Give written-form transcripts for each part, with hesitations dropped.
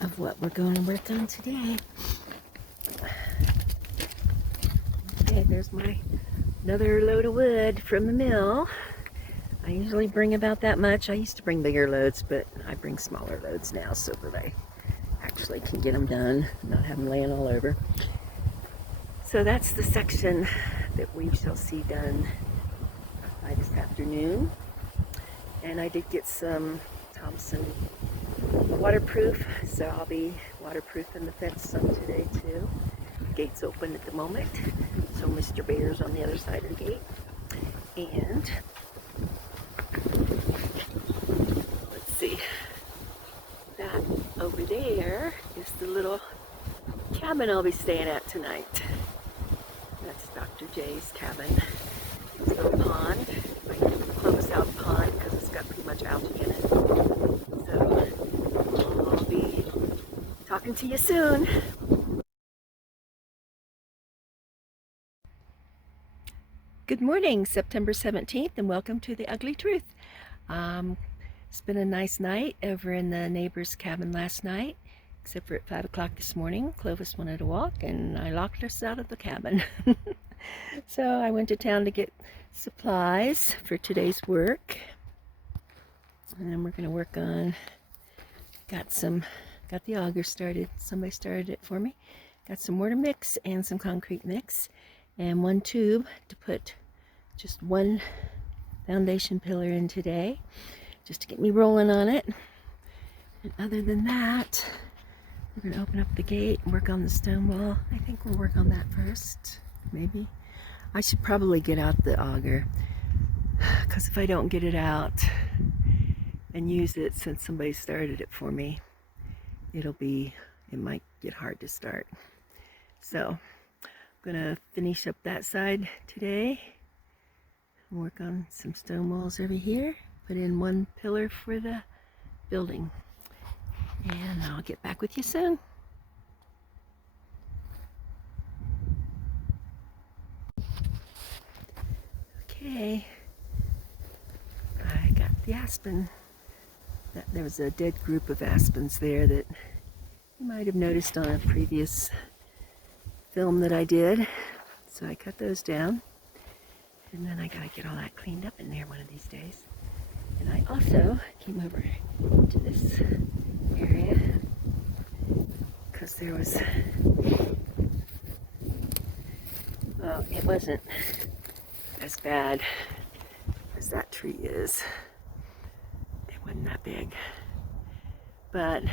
of what we're going to work on today. Okay, there's my another load of wood from the mill. I usually bring about that much. I used to bring bigger loads, but I bring smaller loads now so that I actually can get them done, not have them laying all over. So that's the section that we shall see done by this afternoon. And I did get some Thompson waterproof, so I'll be waterproofing the fence some today too. Gate's open at the moment, so Mr. Bear's on the other side of the gate. And let's see, that over there is the little cabin I'll be staying at tonight. That's Dr. J's cabin. It's a little pond. I close out pond because it's got pretty much algae in it. So I'll be talking to you soon. Good morning, September 17th, and welcome to The Ugly Truth. It's been a nice night over in the neighbor's cabin last night, except for at 5 o'clock this morning. Clovis wanted to walk, and I locked us out of the cabin. So I went to town to get supplies for today's work. And then we're going to work on, got the auger started. Somebody started it for me. Got some mortar mix and some concrete mix. And one tube to put just one foundation pillar in today, just to get me rolling on it. And other than that, we're going to open up the gate and work on the stone wall. I think we'll work on that first, maybe. I should probably get out the auger, because if I don't get it out and use it since somebody started it for me, it might get hard to start. So I'm gonna finish up that side today, work on some stone walls over here, put in one pillar for the building, and I'll get back with you soon. Okay, I got the aspen. There was a dead group of aspens there that you might have noticed on a previous film that I did. So I cut those down, and then I gotta get all that cleaned up in there one of these days. And I also came over to this area because there was, well, it wasn't as bad as that tree is. It wasn't that big, but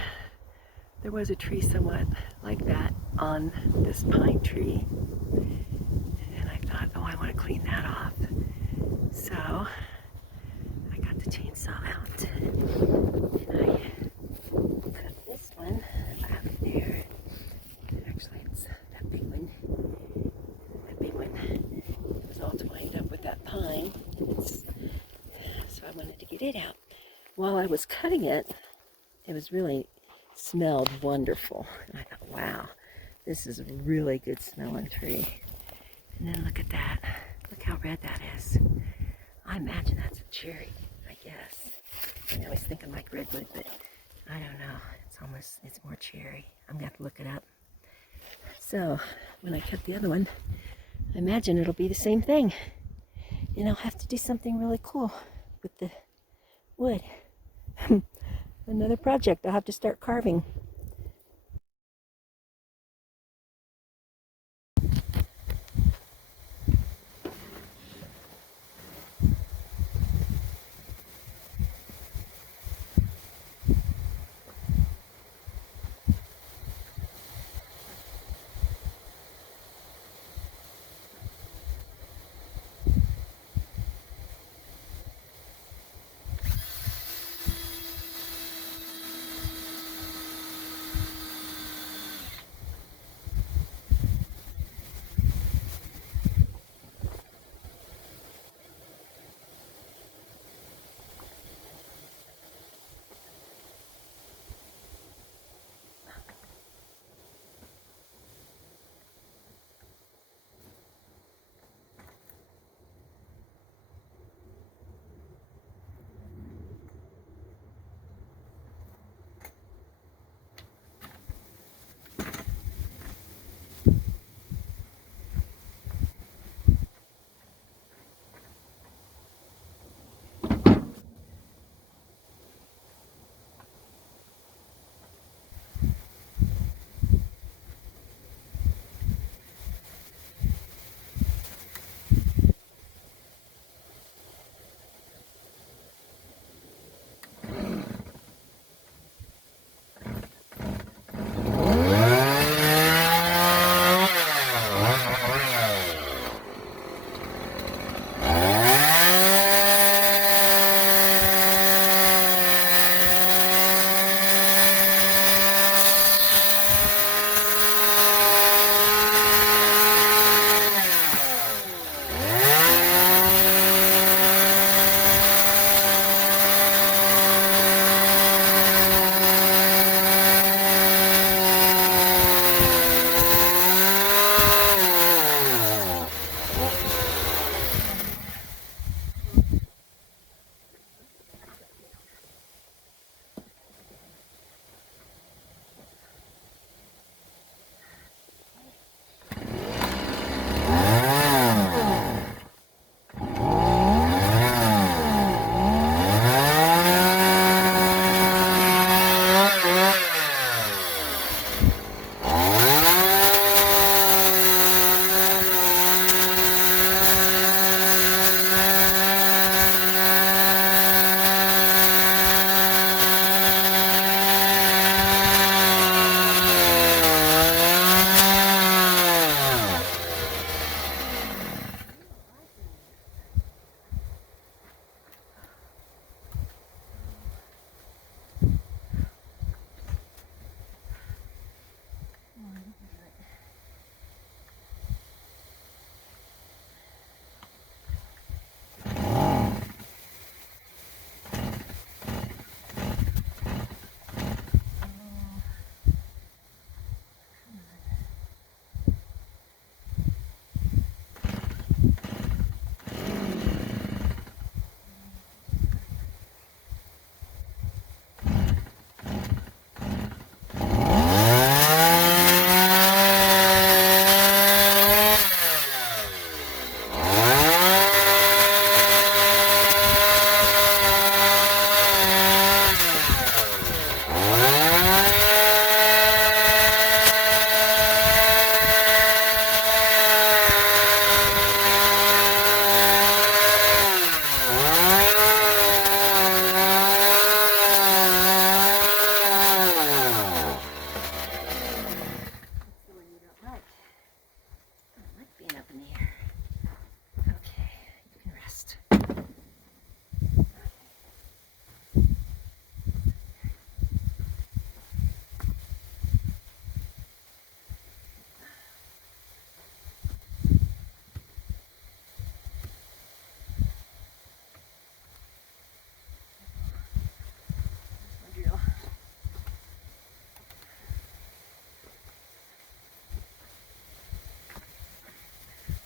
there was a tree somewhat like that on this pine tree, and I thought, oh, I want to clean that off. So I got the chainsaw out, and I cut this one out of there. Actually, it's that big one. That big one. It was all twined up with that pine, so I wanted to get it out. While I was cutting it, it was really smelled wonderful. And I thought, wow, this is a really good smelling tree. And then look at that. Look how red that is. I imagine that's a cherry, I guess. I was thinking like redwood, but I don't know. It's more cherry. I'm gonna have to look it up. So when I cut the other one, I imagine it'll be the same thing. And I'll have to do something really cool with the wood. Another project I'll have to start carving.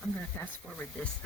I'm going to fast forward this.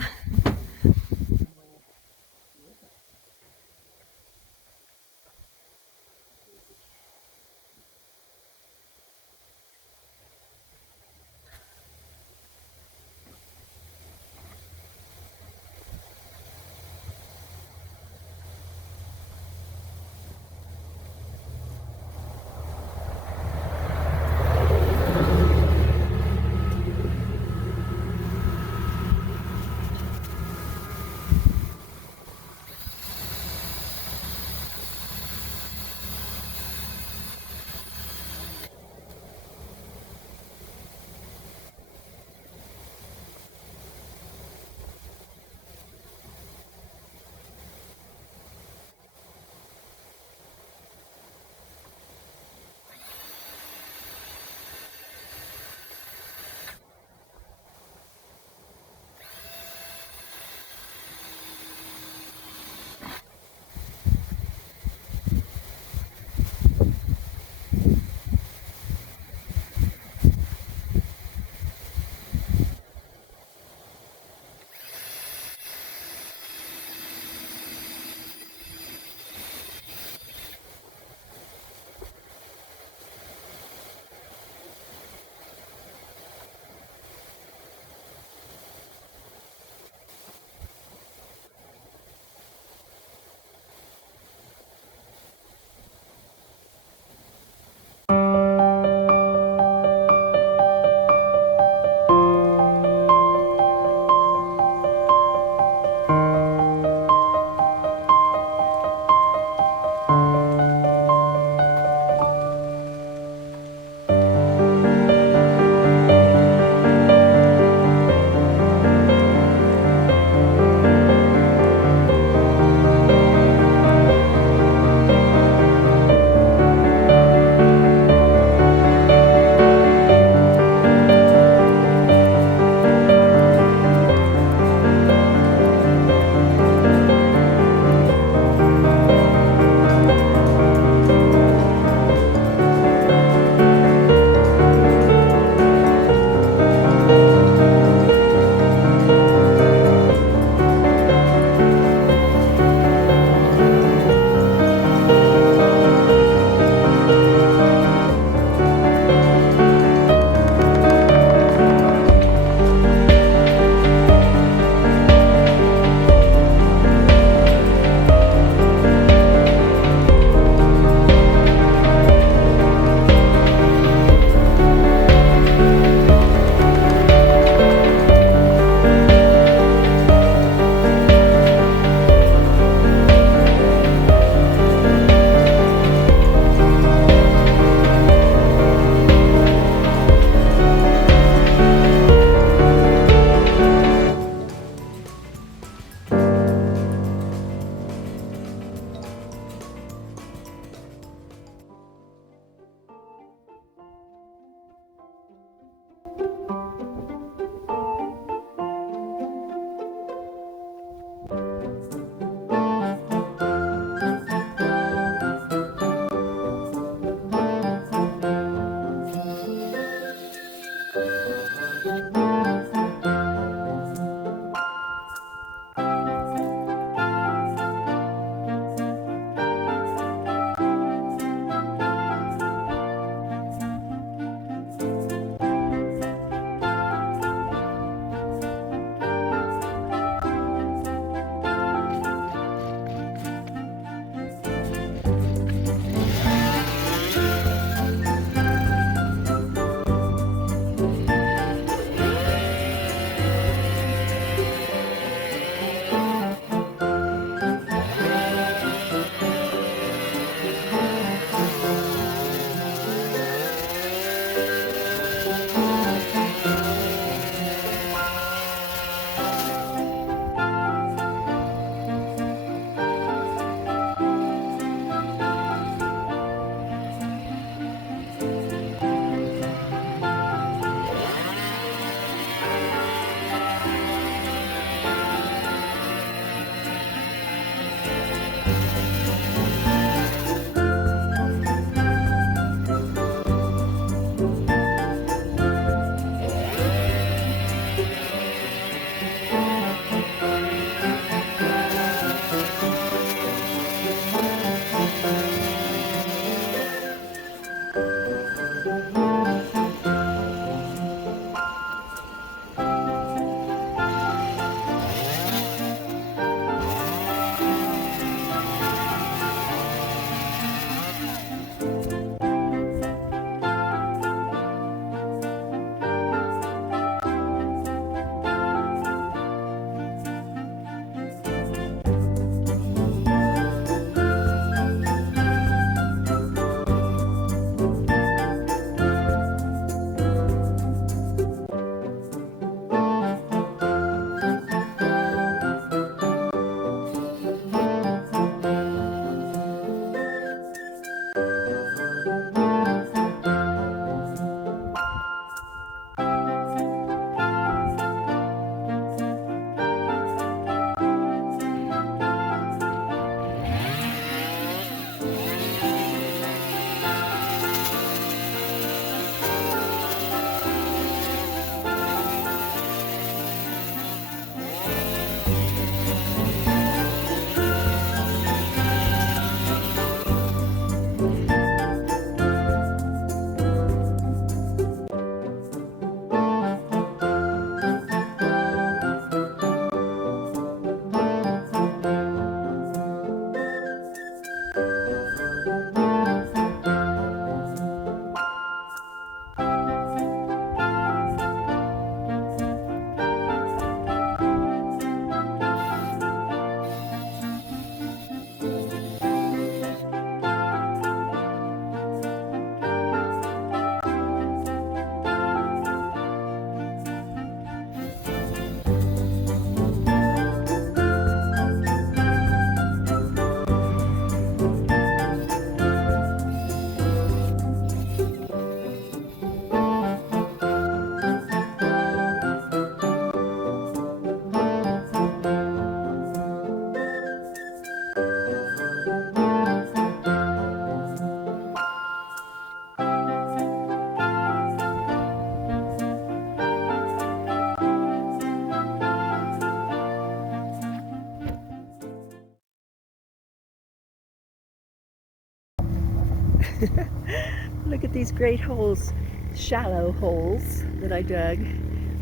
Look at these great holes, shallow holes that I dug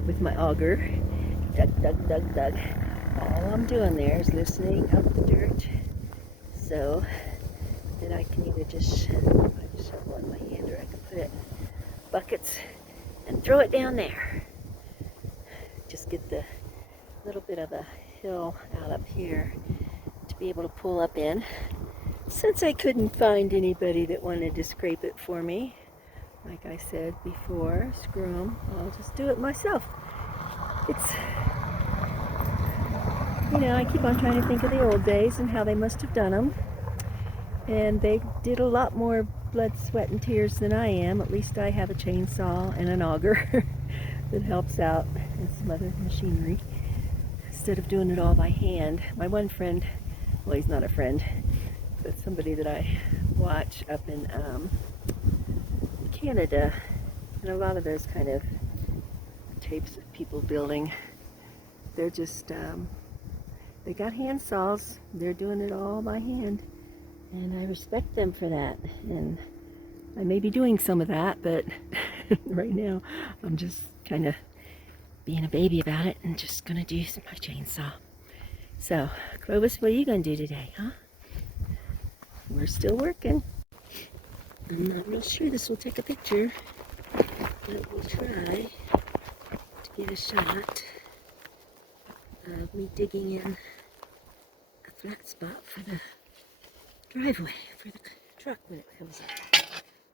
with my auger. Dug, dug, dug, dug. All I'm doing there is loosening up the dirt so that I can either just put a shovel in my hand or I can put it in buckets and throw it down there. Just get the little bit of a hill out up here to be able to pull up in. Since I couldn't find anybody that wanted to scrape it for me, like I said before, screw 'em, I'll just do it myself. It's, you know, I keep on trying to think of the old days and how they must have done them. And they did a lot more blood, sweat, and tears than I am. At least I have a chainsaw and an auger that helps out, and some other machinery, instead of doing it all by hand. My one friend, well, he's not a friend, but somebody that I watch up in Canada, and a lot of those kind of tapes of people building, they're just, they got hand saws, they're doing it all by hand, and I respect them for that. And I may be doing some of that, but right now I'm just kind of being a baby about it and just gonna do my chainsaw. So, Clovis, what are you gonna do today, huh? We're still working. I'm not real sure this will take a picture, but we'll try to get a shot of me digging in a flat spot for the driveway for the truck when it comes up.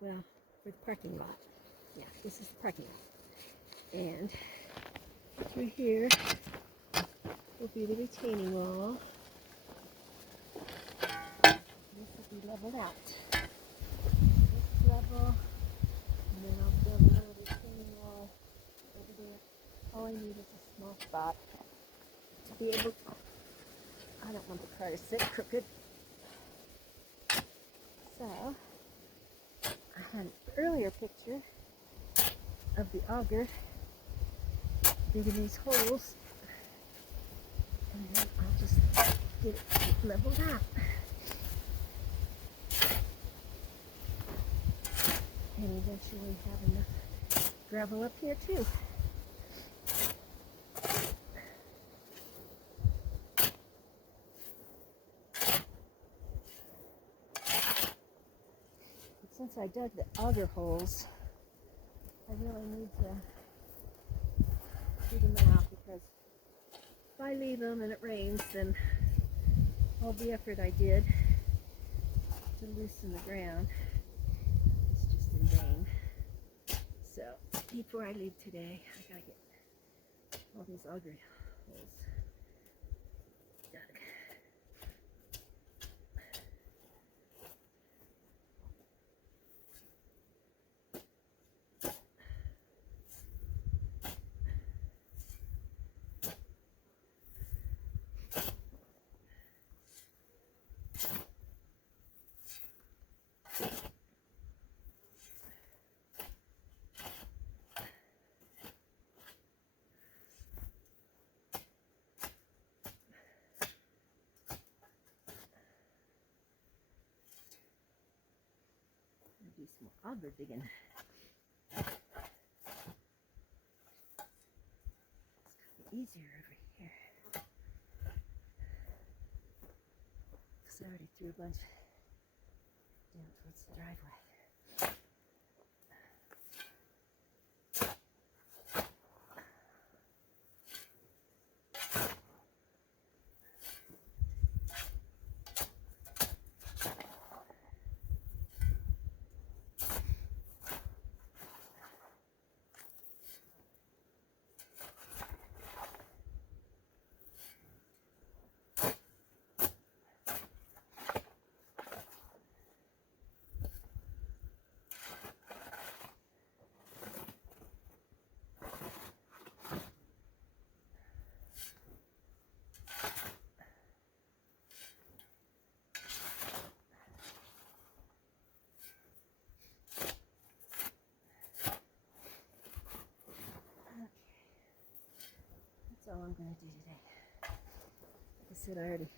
Well, for the parking lot. Yeah, this is the parking lot. And through here will be the retaining wall. This will be leveled out. This level, and then I'll build a little retaining wall over there. All I need is a small spot to be able to, I don't want the car to sit crooked. So, I had an earlier picture of the auger digging these holes, and then I'll just get it leveled out. And eventually have enough gravel up here too. But since I dug the auger holes, I really need to dig them out, because if I leave them and it rains, then all the effort I did to loosen the ground is just in vain. So before I leave today, I gotta get all these auger holes dug. Do some more auger digging. It's gonna be easier over here, because I already threw a bunch down towards the driveway. That's all I'm going to do today. Like I said, I already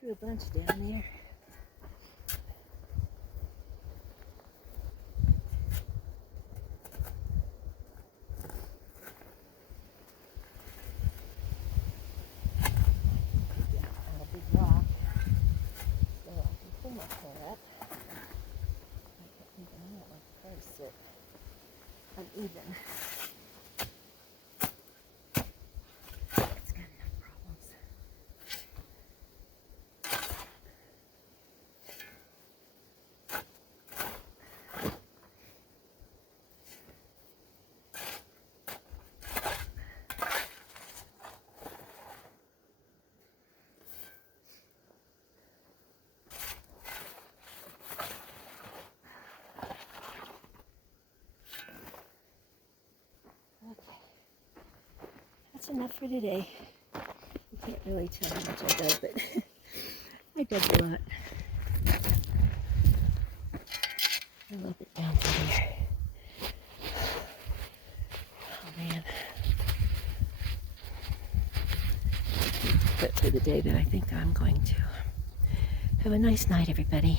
threw a bunch down there. even. It's got enough problems. Okay, that's enough for today. You can't really tell how much I dug, but I dug a lot. A little bit down through here. Oh man. But for the day that I think I'm going to. Have a nice night, everybody.